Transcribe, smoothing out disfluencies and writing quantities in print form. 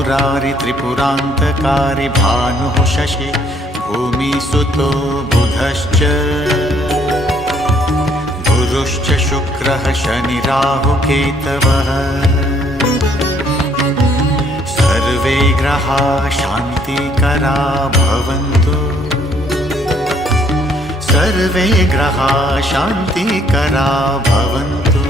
मुरारि त्रिपुरान्तकारि भानुः शशि भूमिसुतो बुधश्च गुरुश्च शुक्रः शनिराहुकेतवः सर्वे ग्रहाः शान्तिकरा भवन्तु सर्वे ग्रहाः शान्तिकरा भवन्तु।